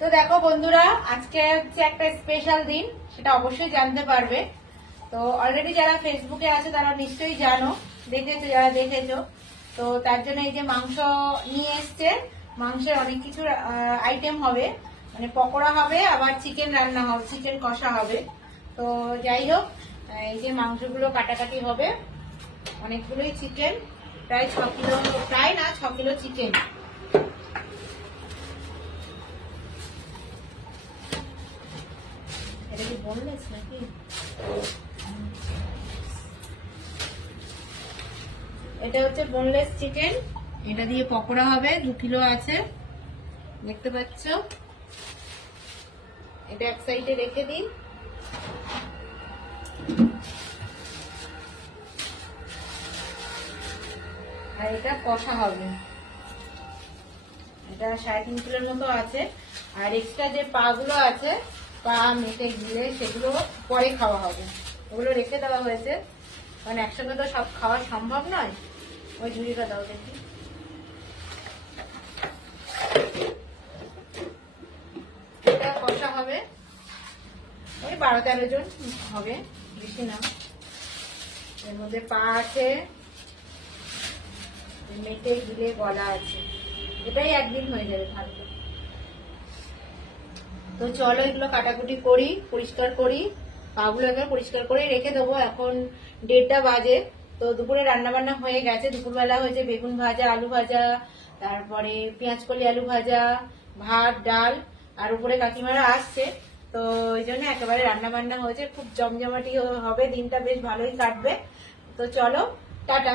তো দেখো বন্ধুরা, আজকে হচ্ছে একটা স্পেশাল দিন, সেটা অবশ্যই জানতে পারবে। তো অলরেডি যারা ফেসবুকে আছে তারা নিশ্চয়ই জানো, দেখেছো যারা দেখেছো। তো তার জন্য এই যে মাংস নিয়ে এসছে, মাংসের অনেক কিছু আইটেম হবে, মানে পকোড়া হবে, আবার চিকেন রান্না হবে, চিকেন কষা হবে। তো যাই হোক, এই যে মাংসগুলো কাটাকাটি হবে, অনেকগুলোই চিকেন, প্রায় 6 কিলো, প্রায় না 6 কিলো চিকেন। এটা কি বোনলেস নাকি? এটা হচ্ছে বোনলেস চিকেন, এটা দিয়ে পকোড়া হবে, 2 কিলো আছে, দেখতে পাচ্ছ। এটা এক সাইডে রেখে দিই। আর এটা কষা হবে, এটা 3.5 কিলোর মতো আছে। আর এক্সট্রা যে পা গুলো আছে, পা মেটে গিলে, সেগুলো পরে খাওয়া হবে, ওগুলো রেখে দেওয়া হয়েছে, কারণ একসঙ্গে তো সব খাওয়া সম্ভব নয়। ওই ঝুড়িটা দাও দেখি। এটা কষা হবে, ওই 12-13 জন হবে, বেশি না। এর মধ্যে পা আছে, মেটে গিলে গলা আছে, এটাই একদিন হয়ে যাবে থাকবে। তো চলো এগুলো কাটাকুটি করি, পরিষ্কার করি, পাগুলো একবার পরিষ্কার করে রেখে দেবো। এখন 1:30টা বাজে। তো দুপুরে রান্না বান্না হয়ে গেছে, দুপুরবেলা হয়েছে বেগুন ভাজা, আলু ভাজা, তারপরে পেঁয়াজ কলি আলু ভাজা, ভাত, ডাল, আর উপরে কাকিমারা আসছে, তো ওই জন্য একেবারে রান্না বান্না হয়েছে, খুব জমজমাটি হবে, দিনটা বেশ ভালোই কাটবে। তো চলো, টাটা।